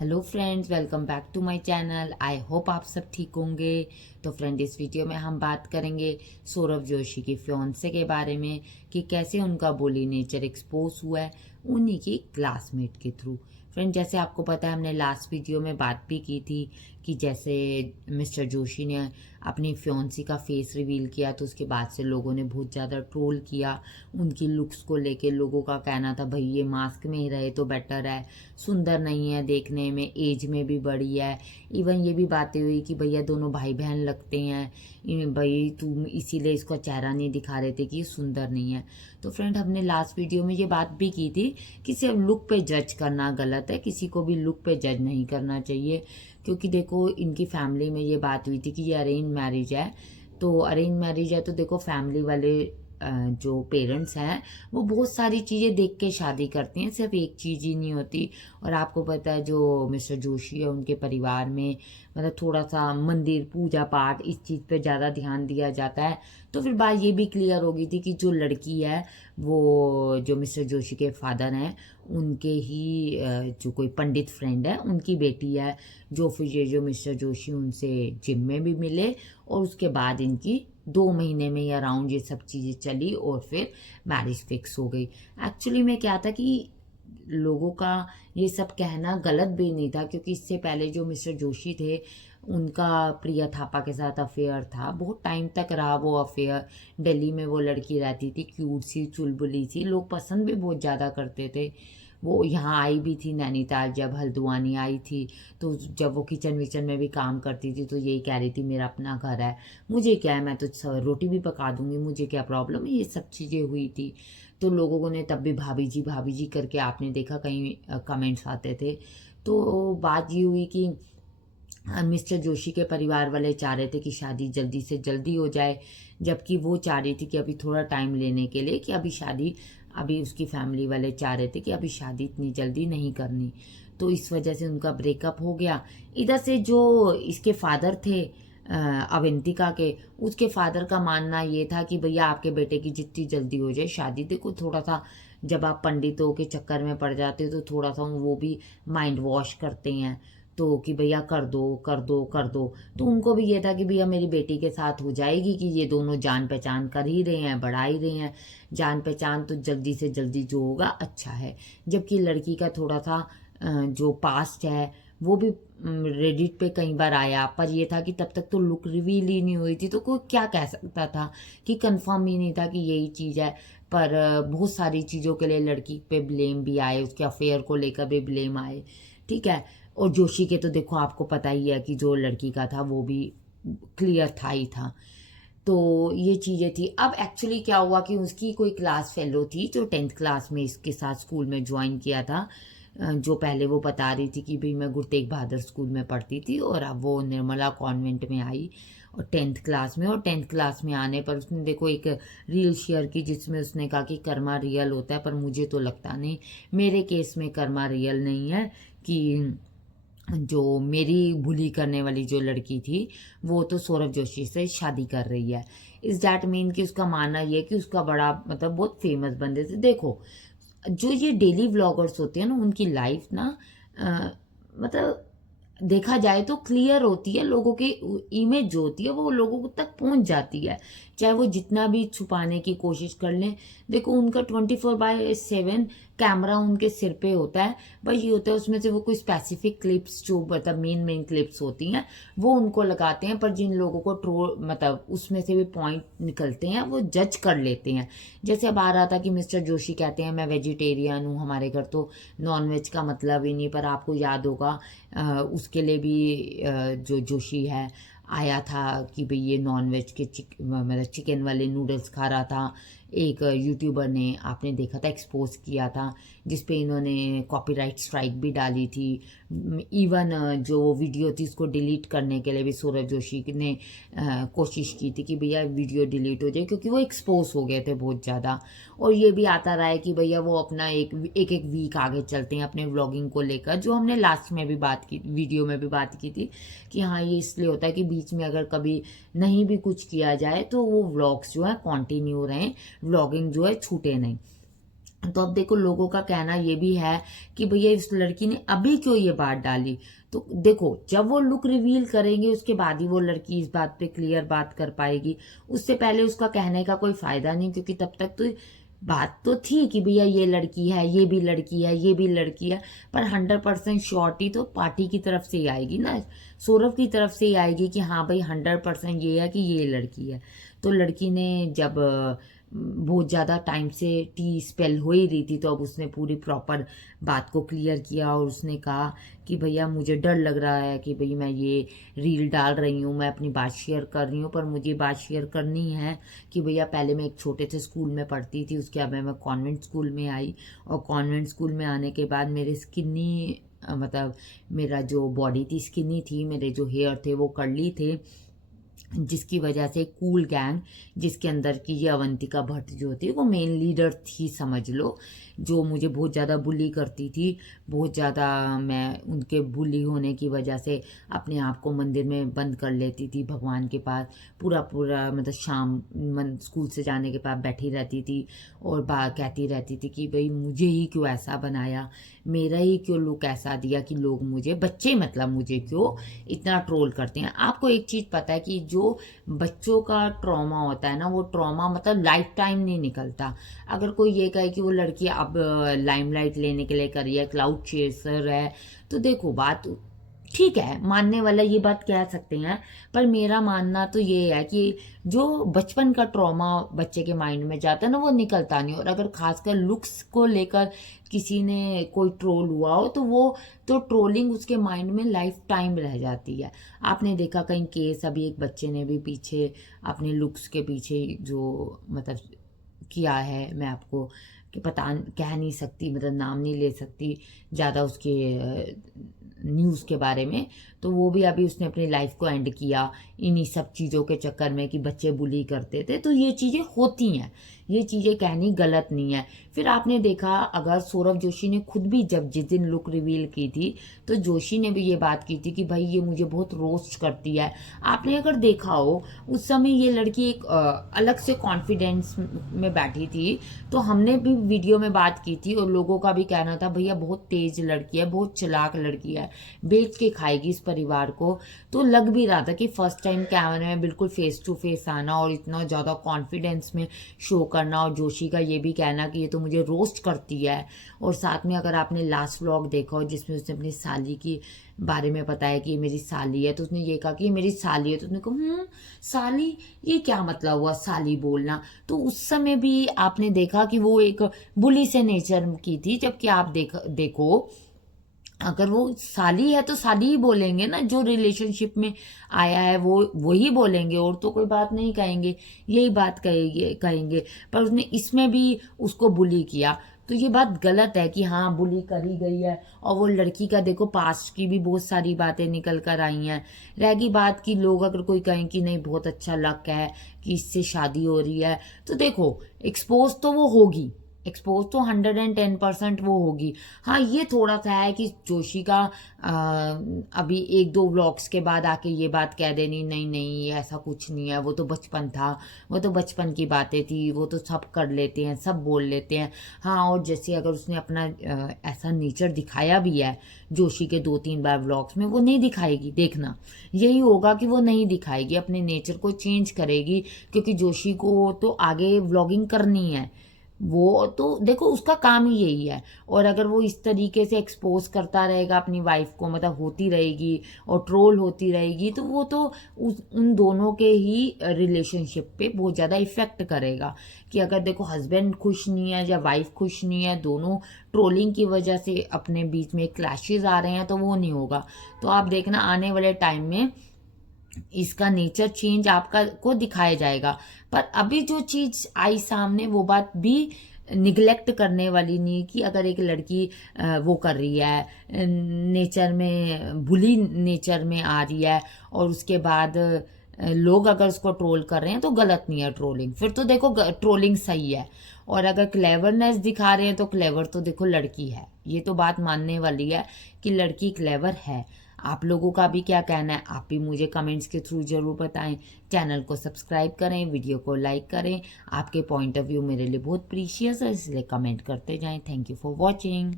Hello friends, welcome back to my channel. I hope आप सब ठीक होंगे। तो फ्रेंड, इस वीडियो में हम बात करेंगे सौरभ जोशी की फियांसे के बारे में कि कैसे उनका बुली नेचर एक्सपोज हुआ है उन्हीं की क्लासमेट के थ्रू। फ्रेंड, जैसे आपको पता है, हमने लास्ट वीडियो में बात भी की थी कि जैसे मिस्टर जोशी ने अपनी फियांसी का फेस रिवील किया तो उसके बाद से लोगों ने बहुत ज़्यादा ट्रोल किया उनकी लुक्स को लेके। लोगों का कहना था भाई ये मास्क में ही रहे तो बेटर है, सुंदर नहीं है देखने में, एज में भी बड़ी है। इवन ये भी बातें हुई कि भैया दोनों भाई बहन लगते हैं, भाई तुम इसीलिए इसका चेहरा नहीं दिखा रहे थे कि ये सुंदर नहीं है। तो फ्रेंड, हमने लास्ट वीडियो में ये बात भी की थी कि सिर्फ लुक पे जज करना गलत है, किसी को भी लुक पे जज नहीं करना चाहिए। क्योंकि देखो, इनकी फैमिली में ये बात हुई थी कि ये अरेंज मैरिज है। तो अरेंज मैरिज है तो देखो, फैमिली वाले जो पेरेंट्स हैं वो बहुत सारी चीज़ें देख के शादी करती हैं, सिर्फ एक चीज़ ही नहीं होती। और आपको पता है जो मिस्टर जोशी है उनके परिवार में मतलब थोड़ा सा मंदिर पूजा पाठ इस चीज़ पे ज़्यादा ध्यान दिया जाता है। तो फिर बात ये भी क्लियर हो गई थी कि जो लड़की है वो जो मिस्टर जोशी के फादर हैं उनके ही जो कोई पंडित फ्रेंड है उनकी बेटी है। जो फिर ये जो मिस्टर जोशी उनसे जिम में भी मिले और उसके बाद इनकी 2 महीने में ही अराउंड ये सब चीज़ें चली और फिर मैरिज फिक्स हो गई। एक्चुअली में क्या था कि लोगों का ये सब कहना गलत भी नहीं था, क्योंकि इससे पहले जो मिस्टर जोशी थे उनका प्रिया थापा के साथ अफेयर था, बहुत टाइम तक रहा वो अफेयर। दिल्ली में वो लड़की रहती थी, क्यूट सी चुलबुली सी, लोग पसंद भी बहुत ज़्यादा करते थे। वो यहाँ आई भी थी नैनीताल, जब हल्द्वानी आई थी तो जब वो किचन विचन में भी काम करती थी तो यही कह रही थी मेरा अपना घर है, मुझे क्या है, मैं तो रोटी भी पका दूंगी, मुझे क्या प्रॉब्लम है, ये सब चीज़ें हुई थी। तो लोगों ने तब भी भाभी जी करके आपने देखा कहीं कमेंट्स आते थे। तो बात ये हुई कि मिस्टर जोशी के परिवार वाले चाह रहे थे कि शादी जल्दी से जल्दी हो जाए, जबकि वो चाह रही थी कि अभी थोड़ा टाइम लेने के लिए कि अभी शादी, अभी उसकी फैमिली वाले चाह रहे थे कि अभी शादी इतनी जल्दी नहीं करनी। तो इस वजह से उनका ब्रेकअप हो गया। इधर से जो इसके फादर थे अवंतिका के, उसके फादर का मानना ये था कि भैया आपके बेटे की जितनी जल्दी हो जाए शादी। देखो, थोड़ा सा जब आप पंडितों के चक्कर में पड़ जाते हो तो थोड़ा सा वो भी माइंड वॉश करते हैं, तो कि भैया कर दो कर दो कर दो। तो उनको भी ये था कि भैया मेरी बेटी के साथ हो जाएगी, कि ये दोनों जान पहचान कर ही रहे हैं, बढ़ा ही रहे हैं, जान पहचान तो जल्दी से जल्दी जो होगा अच्छा है। जबकि लड़की का थोड़ा सा जो पास्ट है वो भी रेडिट पे कई बार आया, पर ये था कि तब तक तो लुक रिवील ही नहीं हुई थी तो कोई क्या कह सकता था, कि कंफर्म ही नहीं था कि यही चीज़ है। पर बहुत सारी चीज़ों के लिए लड़की पे ब्लेम भी आए, उसके अफेयर को लेकर भी ब्लेम आए, ठीक है। और जोशी के तो देखो आपको पता ही है कि जो लड़की का था वो भी क्लियर था ही था। तो ये चीज़ें थी। अब एक्चुअली क्या हुआ कि उसकी कोई क्लास फेलो थी जो 10th क्लास में इसके साथ स्कूल में ज्वाइन किया था। जो पहले वो बता रही थी कि भाई मैं गुरु तेग बहादुर स्कूल में पढ़ती थी और अब वो निर्मला कॉन्वेंट में आई और 10th क्लास में। और 10th क्लास में आने पर उसने देखो एक रील शेयर की जिसमें उसने कहा कि कर्मा रियल होता है, पर मुझे तो लगता नहीं, मेरे केस में कर्मा रियल नहीं है। कि जो मेरी बुली करने वाली जो लड़की थी वो तो सौरभ जोशी से शादी कर रही है। इस दैट मीन कि उसका मानना ये है कि उसका बड़ा मतलब बहुत फेमस बंदे से। देखो, जो ये डेली व्लॉगर्स होते हैं ना उनकी लाइफ ना मतलब देखा जाए तो क्लियर होती है, लोगों की इमेज जो होती है वो लोगों तक पहुंच जाती है, चाहे वो जितना भी छुपाने की कोशिश कर लें। देखो, उनका 24/7 कैमरा उनके सिर पे होता है, बस ये होता है उसमें से वो कोई स्पेसिफिक क्लिप्स जो मतलब मेन क्लिप्स होती हैं वो उनको लगाते हैं। पर जिन लोगों को ट्रोल मतलब उसमें से भी पॉइंट निकलते हैं वो जज कर लेते हैं। जैसे अब आ रहा था कि मिस्टर जोशी कहते हैं मैं वेजिटेरियन हूँ, हमारे घर तो नॉनवेज का मतलब ही नहीं। पर आपको याद होगा उसके लिए भी जो जोशी है आया था कि भाई ये नॉनवेज के मतलब चिकन वाले नूडल्स खा रहा था। एक यूट्यूबर ने आपने देखा था एक्सपोज किया था, जिस पे इन्होंने कॉपीराइट स्ट्राइक भी डाली थी। इवन जो वीडियो थी उसको डिलीट करने के लिए भी सौरभ जोशी ने कोशिश की थी कि भैया वीडियो डिलीट हो जाए, क्योंकि वो एक्सपोज हो गए थे बहुत ज़्यादा। और ये भी आता रहा है कि भैया वो अपना एक वीक आगे चलते हैं अपने व्लॉगिंग को लेकर, जो हमने लास्ट में भी बात की, वीडियो में भी बात की थी कि हाँ ये इसलिए होता है कि बीच में अगर कभी नहीं भी कुछ किया जाए तो वो व्लॉग्स जो है कंटिन्यू रहें, व्लॉगिंग जो है छूटे नहीं। तो अब देखो लोगों का कहना ये भी है कि भैया इस लड़की ने अभी क्यों ये बात डाली। तो देखो जब वो लुक रिवील करेंगे उसके बाद ही वो लड़की इस बात पे क्लियर बात कर पाएगी। उससे पहले उसका कहने का कोई फायदा नहीं, क्योंकि तब तक तो बात तो थी कि भैया ये लड़की है, ये भी लड़की है, ये भी लड़की है। पर 100% श्योरिटी तो पार्टी की तरफ से ही आएगी ना, सौरभ की तरफ से ही आएगी कि हाँ भाई 100% ये है कि ये लड़की है। तो लड़की ने जब बहुत ज़्यादा टाइम से टी स्पेल हो ही रही थी, तो अब उसने पूरी प्रॉपर बात को क्लियर किया और उसने कहा कि भैया मुझे डर लग रहा है कि भाई मैं ये रील डाल रही हूँ, मैं अपनी बात शेयर कर रही हूँ, पर मुझे बात शेयर करनी है कि भैया पहले मैं एक छोटे से स्कूल में पढ़ती थी, उसके बाद मैं कॉन्वेंट स्कूल में आई, और कॉन्वेंट स्कूल में आने के बाद मेरे स्किनी मतलब मेरा जो बॉडी थी स्किनी थी, मेरे जो हेयर थे वो कर्ली थे, जिसकी वजह से कूल गैंग जिसके अंदर की ये अवंतिका भट्ट जो थी वो मेन लीडर थी समझ लो, जो मुझे बहुत ज़्यादा बुली करती थी। बहुत ज़्यादा मैं उनके बुली होने की वजह से अपने आप को मंदिर में बंद कर लेती थी, भगवान के पास पूरा पूरा मतलब शाम स्कूल से जाने के बाद बैठी रहती थी और कहती रहती थी कि भाई मुझे ही क्यों ऐसा बनाया, मेरा ही क्यों लुक ऐसा दिया कि लोग मुझे, बच्चे मतलब मुझे क्यों इतना ट्रोल करते हैं। आपको एक चीज़ पता है कि जो बच्चों का ट्रॉमा होता है ना, वो ट्रॉमा मतलब लाइफ टाइम नहीं निकलता। अगर कोई ये कहे कि वो लड़की अब लाइमलाइट लेने के लिए कर रही है, क्लाउड चेसर है, तो देखो बात ठीक है, मानने वाला ये बात कह सकते हैं, पर मेरा मानना तो ये है कि जो बचपन का ट्रॉमा बच्चे के माइंड में जाता है ना वो निकलता नहीं। और अगर खासकर लुक्स को लेकर किसी ने कोई ट्रोल हुआ हो तो वो तो ट्रोलिंग उसके माइंड में लाइफ टाइम रह जाती है। आपने देखा कहीं केस, अभी एक बच्चे ने भी पीछे अपने लुक्स के पीछे जो मतलब किया है, मैं आपको कि पता कह नहीं सकती, मतलब नाम नहीं ले सकती ज़्यादा उसके न्यूज़ के बारे में, तो वो भी अभी उसने अपनी लाइफ को एंड किया इन्हीं सब चीज़ों के चक्कर में कि बच्चे बुली करते थे। तो ये चीज़ें होती हैं, ये चीज़ें कहनी गलत नहीं है। फिर आपने देखा अगर सौरभ जोशी ने खुद भी जब जिस दिन लुक रिवील की थी तो जोशी ने भी ये बात की थी कि भाई ये मुझे बहुत रोस्ट करती है। आपने अगर देखा हो उस समय ये लड़की एक अलग से कॉन्फिडेंस में बैठी थी, तो हमने भी वीडियो में बात की थी और लोगों का भी कहना था भैया बहुत तेज लड़की है, बहुत चालाक लड़की है, बेच के खाएगी इस परिवार को। तो लग भी रहा था कि फर्स्ट टाइम कैमरे में बिल्कुल फेस टू फेस आना और इतना ज़्यादा कॉन्फिडेंस में शो करना, और जोशी का ये भी कहना कि ये तो मुझे रोस्ट करती है। और साथ में अगर आपने लास्ट व्लॉग देखा हो जिसमें उसने अपनी साली की बारे में बताया कि ये मेरी साली है, तो उसने ये कहा कि ये मेरी साली है, तो उसने कहा साली, ये क्या मतलब हुआ साली बोलना। तो उस समय भी आपने देखा कि वो एक बुली से नेचर की थी, जबकि आप देखो अगर वो साली है तो साली ही बोलेंगे ना, जो रिलेशनशिप में आया है वो वही बोलेंगे, और तो कोई बात नहीं कहेंगे, यही बात कहेंगे। पर उसने इसमें भी उसको बुली किया, तो ये बात गलत है कि हाँ बुली करी गई है। और वो लड़की का देखो पास्ट की भी बहुत सारी बातें निकल कर आई हैं। रह गई बात कि लोग अगर कोई कहें कि नहीं बहुत अच्छा लक है कि इससे शादी हो रही है, तो देखो एक्सपोज तो वो होगी, एक्सपोज तो 110% वो होगी। हाँ ये थोड़ा सा है कि जोशी का अभी एक दो व्लॉग्स के बाद आके ये बात कह देनी नहीं नहीं ऐसा कुछ नहीं है, वो तो बचपन था, वो तो बचपन की बातें थी, वो तो सब कर लेते हैं, सब बोल लेते हैं। हाँ और जैसे अगर उसने अपना ऐसा नेचर दिखाया भी है जोशी के 2-3 बार व्लॉग्स में, वो नहीं दिखाएगी, देखना यही होगा कि वो नहीं दिखाएगी, अपने नेचर को चेंज करेगी, क्योंकि जोशी को तो आगे व्लॉगिंग करनी है, वो तो देखो उसका काम ही यही है। और अगर वो इस तरीके से एक्सपोज करता रहेगा अपनी वाइफ को, मतलब होती रहेगी और ट्रोल होती रहेगी, तो वो तो उन दोनों के ही रिलेशनशिप पे बहुत ज़्यादा इफेक्ट करेगा। कि अगर देखो हस्बैंड खुश नहीं है या वाइफ खुश नहीं है, दोनों ट्रोलिंग की वजह से अपने बीच में क्लैशेज आ रहे हैं, तो वो नहीं होगा। तो आप देखना आने वाले टाइम में इसका नेचर चेंज आपका को दिखाया जाएगा। पर अभी जो चीज़ आई सामने वो बात भी निगलेक्ट करने वाली नहीं कि अगर एक लड़की वो कर रही है नेचर में, बुली नेचर में आ रही है, और उसके बाद लोग अगर उसको ट्रोल कर रहे हैं तो गलत नहीं है ट्रोलिंग, फिर तो देखो ट्रोलिंग सही है। और अगर क्लेवरनेस दिखा रहे हैं तो क्लेवर तो देखो लड़की है, ये तो बात मानने वाली है कि लड़की क्लेवर है। आप लोगों का भी क्या कहना है, आप भी मुझे कमेंट्स के थ्रू ज़रूर बताएं। चैनल को सब्सक्राइब करें, वीडियो को लाइक करें। आपके पॉइंट ऑफ व्यू मेरे लिए बहुत प्रीशियस है, इसलिए कमेंट करते जाएं। Thank you for watching.